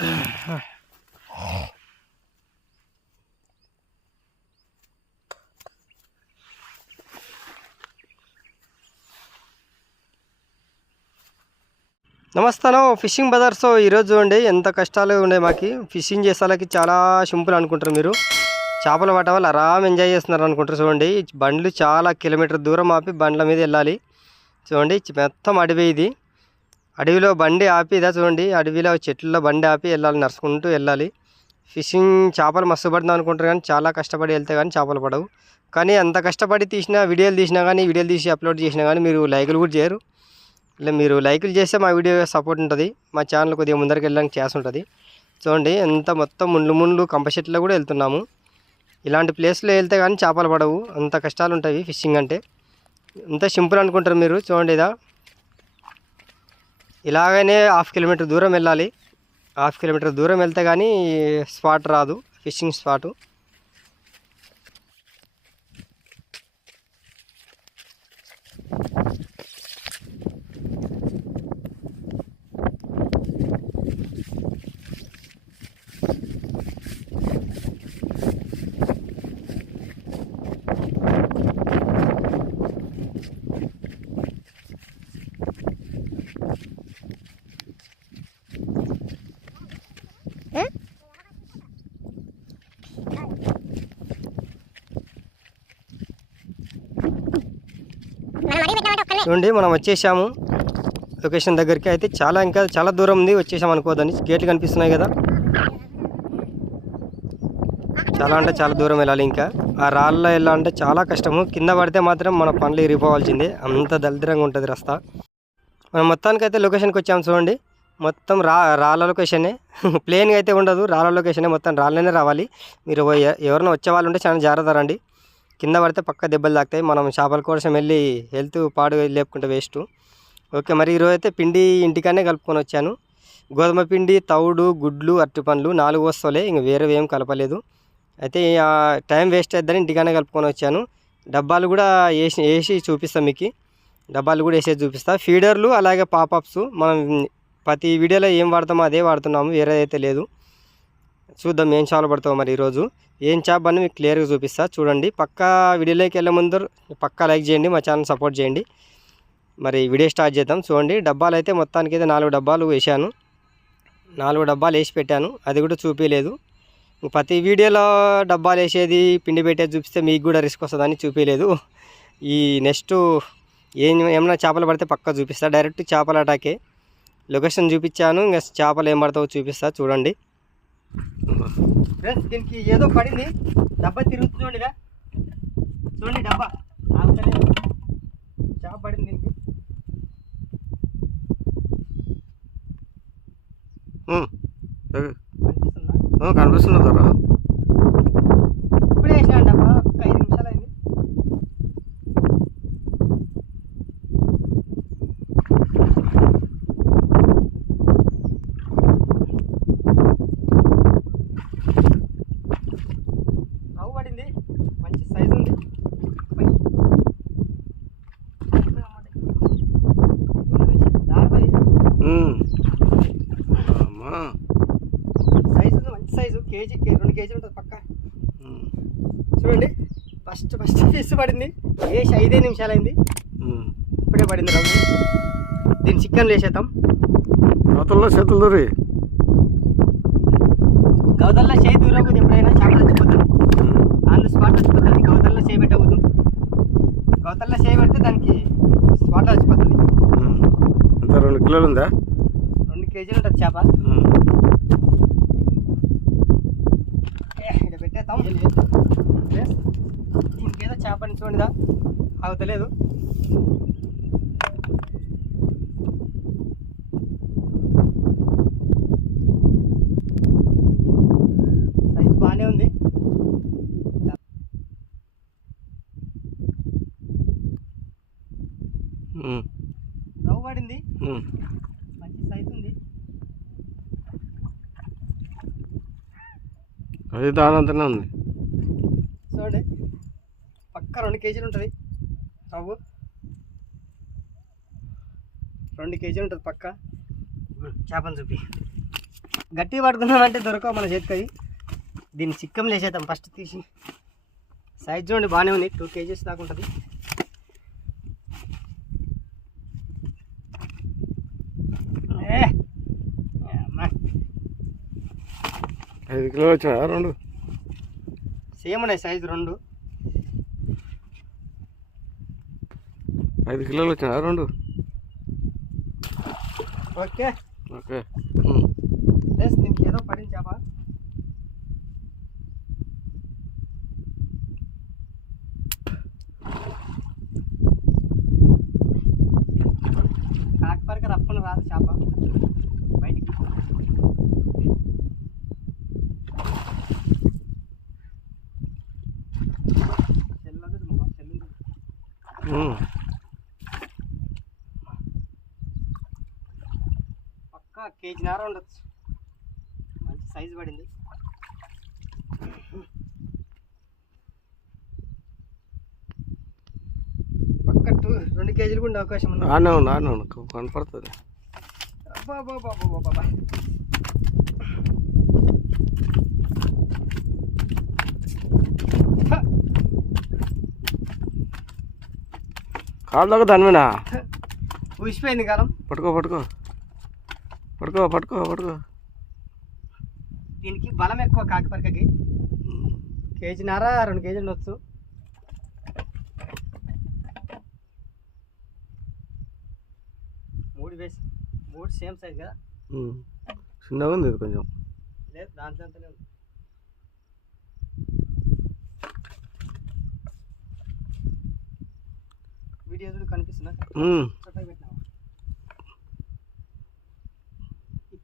నమస్తాను fishing bazaars ఈరోజు చూడండి ఎంత కష్టాలు ఉండే మాకి. ఫిషింగ్ చేసేవాళ్ళకి చాలా సింపుల్ అనుకుంటారు మీరు. చేపలు పట్ట వాళ్ళు ఆరామ్ ఎంజాయ్ చేస్తున్నారు అనుకుంటారు చూడండి. బండ్లు చాలా కిలోమీటర్ దూరం ఆపి బండ్ల మీద వెళ్ళాలి. చూడండి మొత్తం అడవి ఇది. అడవిలో బండి ఆపి ఇదా చూడండి అడవిలో చెట్లలో బండి ఆపి వెళ్ళాలి నడుచుకుంటూ వెళ్ళాలి. ఫిషింగ్ చేపలు మస్తు పడుతుంది అనుకుంటారు కానీ చాలా కష్టపడి వెళ్తే కానీ చేపలు పడవు. కానీ అంత కష్టపడి తీసిన వీడియోలు తీసినా కానీ వీడియోలు తీసి అప్లోడ్ చేసినా కానీ మీరు లైకులు కూడా చేయరు. ఇలా మీరు లైకులు చేస్తే మా వీడియో సపోర్ట్ ఉంటుంది. మా ఛానల్ కొద్దిగా ముందరికి వెళ్ళడానికి ఛాన్స్ ఉంటుంది. చూడండి ఎంత మొత్తం ముండ్లు ముండ్లు కంప చెట్లో కూడా వెళ్తున్నాము. ఇలాంటి ప్లేస్లో వెళ్తే కానీ చేపలు పడవు. అంత కష్టాలు ఉంటాయి ఫిషింగ్ అంటే. అంత సింపుల్ అనుకుంటారు మీరు చూడండి ఇదా. ఇలాగనే హాఫ్ కిలోమీటర్ దూరం వెళ్ళాలి. హాఫ్ కిలోమీటర్ దూరం వెళ్తే కానీ స్పాట్ రాదు. Fishing spot. చూడండి మనం వచ్చేసాము. లొకేషన్ దగ్గరికి అయితే చాలా ఇంకా చాలా దూరం ఉంది. వచ్చేసాం అనుకోదండి గేట్లు కనిపిస్తున్నాయి కదా. చాలా అంటే చాలా దూరం వెళ్ళాలి ఇంకా. ఆ రాళ్ళలో వెళ్ళాలంటే చాలా కష్టము. కింద పడితే మాత్రం మన పనులు ఇరిగిపోవాల్సిందే. అంత దళిద్రంగా ఉంటుంది రస్తా. మనం మొత్తానికైతే లొకేషన్కి వచ్చాము చూడండి. మొత్తం రా రాళ్ళ లొకేషనే ప్లేన్గా అయితే ఉండదు. రాళ్ళ లొకేషనే మొత్తం రాళ్ళనే రావాలి. మీరు ఎవరైనా వచ్చే వాళ్ళు ఉంటే చాలా జాగ్రత్త రండి. కింద పడితే పక్క దెబ్బలు తాకుతాయి. మనం చేపల కోసం వెళ్ళి హెల్త్ పాడు లేపుకుంటే వేస్ట్ ఓకే మరి ఈరోజు అయితే పిండి ఇంటికానే కలుపుకొని వచ్చాను. గోధుమ పిండి తౌడు గుడ్లు అరటి పండ్లు నాలుగు వస్తువులే ఇంక వేరేవి ఏం కలపలేదు. అయితే ఆ టైం వేస్ట్ అయిద్దని ఇంటికానే కలుపుకొని వచ్చాను. డబ్బాలు కూడా వేసి వేసి చూపిస్తాను మీకు. డబ్బాలు కూడా వేసేది చూపిస్తా. ఫీడర్లు అలాగే పాపప్స్ మనం ప్రతి వీడియోలో ఏం వాడతామో అదే వాడుతున్నాము వేరేదైతే అయితే లేదు. చూద్దాం ఏం చేపలు పడతావు మరి ఈరోజు. ఏం చేప అని మీకు క్లియర్గా చూపిస్తా. చూడండి పక్కా వీడియోలోకి వెళ్ళే ముందు పక్కా లైక్ చేయండి మా ఛానల్ సపోర్ట్ చేయండి. మరి వీడియో స్టార్ట్ చేద్దాం. చూడండి డబ్బాలు అయితే మొత్తానికి అయితే నాలుగు డబ్బాలు వేసాను నాలుగు డబ్బాలు వేసి పెట్టాను. అది కూడా చూపించలేదు ప్రతి వీడియోలో డబ్బాలు వేసేది పిండి పెట్టేది చూపిస్తే మీకు కూడా రిస్క్ వస్తుందని చూపించలేదు ఈ నెక్స్ట్ ఏం ఏమైనా చేపలు పడితే పక్కా చూపిస్తా. డైరెక్ట్ చేపల అటాకే లొకేషన్ చూపించాను. ఇంకా చేపలు ఏం పడతావో చూపిస్తా. చూడండి. ఫ్రెండ్స్ దీనికి ఏదో పడింది. డబ్బా తిరుగుతుంది చూడండిగా. చూడండి డబ్బా. ఆగుతలేదు. చేప పడింది దీనికి. కనిపిస్తుందా? కనిపిస్తున్నా దొర ఇప్పుడే వేసినా డబ్బా ఒక ఐదు నిమిషాలు అయింది రవ్వు పడింది మంచి సైజు ఉంది పై. దారిపోయి. అమ్మా సైజు ఉంది, మంచి సైజు కేజీ కే రెండు కేజీలు ఉంటుంది పక్క చూడండి ఫస్ట్ ఫస్ట్ ఫిష్ పడింది. వేసి ఐదే నిమిషాలు అయింది ఇప్పుడే పడింది రవ్వు. దీన్ని చికెన్ వేసేద్దాం. అవతల్లో చేతులు దొరి. గౌదల్లో చేయి దూరకపోతే ఎప్పుడైనా చేప చచ్చిపోతుంది. ఆన్ స్పాట్ చచ్చిపోతుంది. గౌదల్లో చేయి గౌతల్లో చేయి పెడితే దానికి స్పాట్ చచ్చిపోతుంది. అంత రెండు కిలోలు ఉందా రెండు కేజీలు ఉంటుంది చేప. ఏ, ఇక్కడ పెట్టేద్దాం. ఏదో చేపని చూడదా ఆగుతలేదు సైజ్ బాగానే ఉంది. రవ్వు పడింది. మంచి సైజ్ ఉంది. అది దానంతనే ఉంది. చూడండి రెండు కేజీలు ఉంటుంది. రవ్వు రెండు కేజీలు ఉంటుంది పక్క. చేపని చూపి. గట్టిగా పడుకుందామంటే దొరకవు మన చేతికి అవి దీన్ని చిక్కం లేసేద్దాం. ఫస్ట్ తీసి. సైజ్ చూడండి బాగానే ఉంది. టూ కేజీస్ దాకా ఉంటుంది. ఐదు కిలోలు వచ్చినా రెండు? సేమ్ ఉన్నాయి సైజు రెండు. ఐదు కిలోలు వచ్చినా రెండు? ఓకే. ఓకే. దీనికి ఏదో పడింది చేప కాకపరక రాదు చేప. బయటికి చెల్లదు కేజీ నార ఉండొచ్చు. మంచి సైజు పడింది. పక్క టూ రెండు కేజీలు కూడా ఉండే అవకాశం ఉంది? ఉంది కనపడుతుంది. దాకా దాని మీద ఊసిపోయింది కాలం. పట్టుకో పట్టుకో. పట్టుకో పట్టుకో పట్టుకో దీనికి బలం ఎక్కువ కాకిపరకకి. కేజీన్నర రెండు కేజీలు ఉండొచ్చు. మూడు వేసి మూడు సేమ్ సైజ్ కదా. చిన్నగా ఉంది కొంచెం. లేదు దాంట్లో అంతనే ఉంది. వీడియో కనిపిస్తున్నా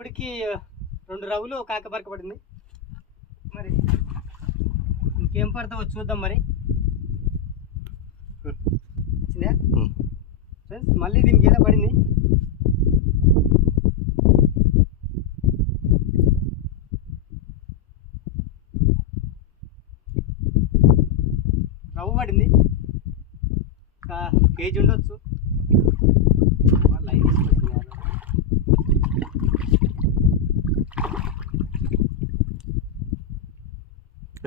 ఇప్పటికి రెండు రవ్వులు కాకపరక పడింది. మరి ఇంకేం పడతావో చూద్దాం మరి. వచ్చిందా. ఫ్రెండ్స్ మళ్ళీ దీనికి ఏదో పడింది. రవ్వు పడింది. కేజీ ఉండొచ్చు.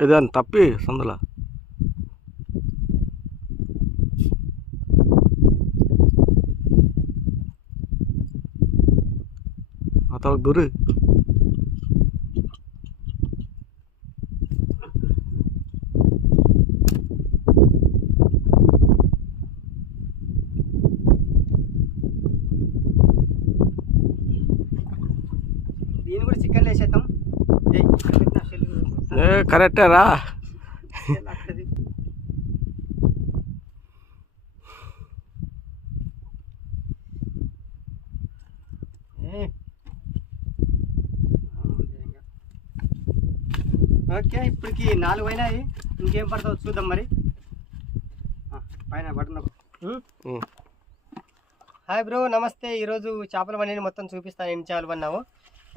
ఏదైనా తప్పి సందులో అతనికి దురి ఏ కరెక్టే రా షెల్ అక్కడిది. ఏ. ఓకే ఇప్పటికి నాలుగు అయినాయి ఇంకేం పడతావు చూద్దాం మరి ఆ, పైన బటన్. హాయ్ బ్రో నమస్తే ఈరోజు చేపల వన్నీ మొత్తం చూపిస్తాను ఎన్ని చేపలు పన్నావు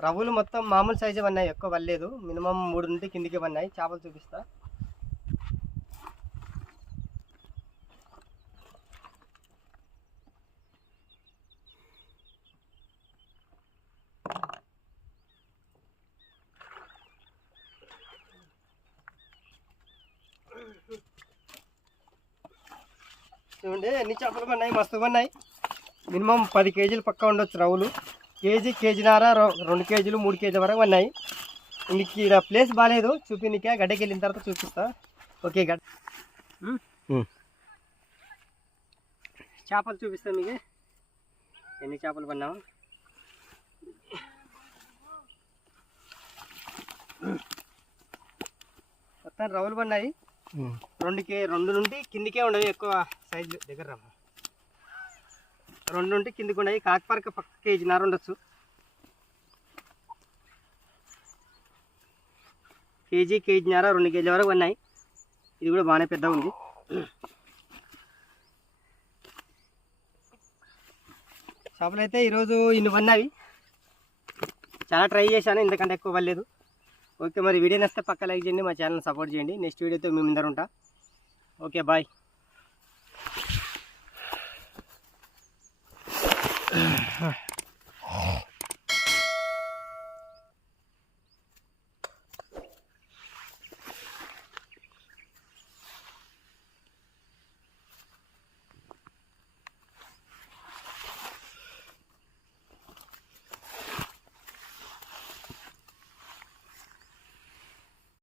రవ్వులు మొత్తం మామూలు సైజు పన్నాయి ఎక్కువ పడలేదు. మినిమం మూడు నుండి కిందికి పన్నాయి చేపలు చూపిస్తా. చూడండి ఎన్ని చేపలు పన్నాయి మస్తు పన్నాయి మినిమం పది కేజీలు పక్కా ఉండొచ్చు రవ్వులు. కేజీ కేజీన్నర రొ- రెండు కేజీలు మూడు కేజీల వరకు ఉన్నాయి ఇంక ఇక్కడ ప్లేస్ బాగాలేదు చూపినికే గడ్డకి వెళ్ళిన తర్వాత చూపిస్తా. ఓకే గడ్డ. చేపలు చూపిస్తా మీకు. ఎన్ని చేపలు పన్నాము మొత్తం రవ్వులు పన్నాయి ఉమ్. రెండు కే రెండు నుండి కిందికే ఉండవు ఎక్కువ సైజు దగ్గర రమ్మ రెండు ఉంటే కిందికి ఉన్నాయి. కాకపరక పక్క కేజీ నార ఉండొచ్చు కేజీ కేజీ నార రెండు కేజీల వరకు ఉన్నాయి. ఇది కూడా బాగానే పెద్దగా ఉంది. చేపలు అయితే ఈరోజు ఇన్ని పన్నావి చాలా ట్రై చేశాను ఇంతకంటే ఎక్కువ పర్లేదు ఓకే మరి వీడియో నస్తే పక్క లైక్ చేయండి మా ఛానల్ సపోర్ట్ చేయండి. నెక్స్ట్ వీడియోతో మేము ముందర ఉంటా. Okay bye.